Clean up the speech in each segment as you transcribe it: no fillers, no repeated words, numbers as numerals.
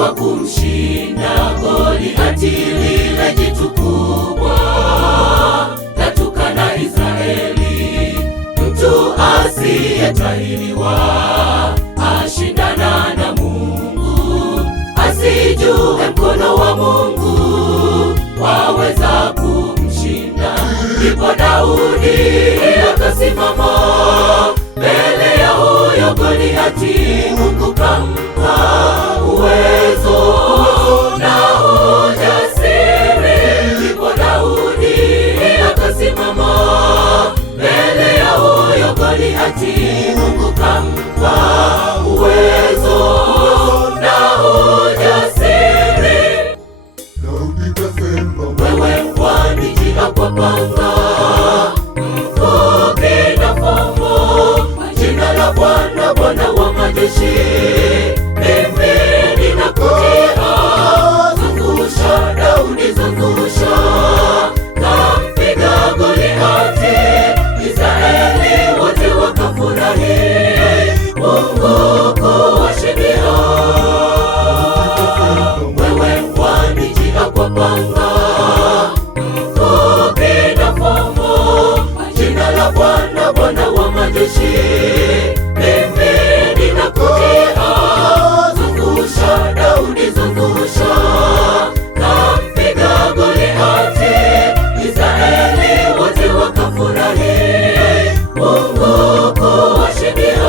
wa kumshinda Goliati, lile jitu kubwa latukana Israeli. Mtu asiyetahiriwa ashindana na Mungu, asijue mkono wa Mungu waweza kumshinda. Ndipo Daudi akasimama mbele ya huyo Goliati. Mungu kampa uwezo na ujasiri. Ndipo Daudi akasimama mbele ya huyo Goliati. Mungu kampa uwezo na ujasiri. Daudi kasema, wewe wanijia kwa panga, mkuki na fombo, kwa jina la Bwana, Bwana wa majeshi, mimi ninakujia. Zungusha Daudi, zungusha, kampiga Goliati, Israeli wote wakafurahi, Mungu kuwashindia. Wewe wanijia kwa panga, mkuki na fombo, kwa jina la Bwana, Bwana wa majeshi, mimi ninakujia. Zungusha Daudi, zungusha, kampiga Goliati, Israeli wote wakafurahi, Mungu kuwashindia.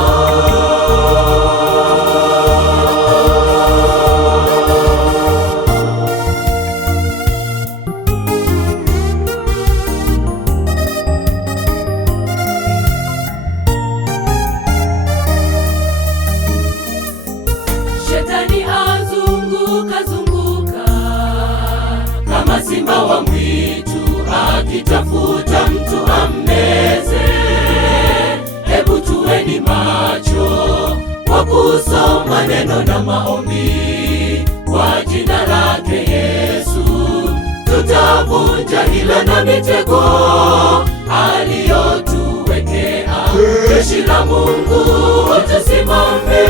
Shetani azunguka zunguka kama simba wa mwitu, akitafuta mtu ammeze. Hebu tuweni macho kwa kusoma neno na maombi, kwa jina lake Yesu tutavunja hila na mitego aliyotuwekea. Jeshi la Mungu tusimame,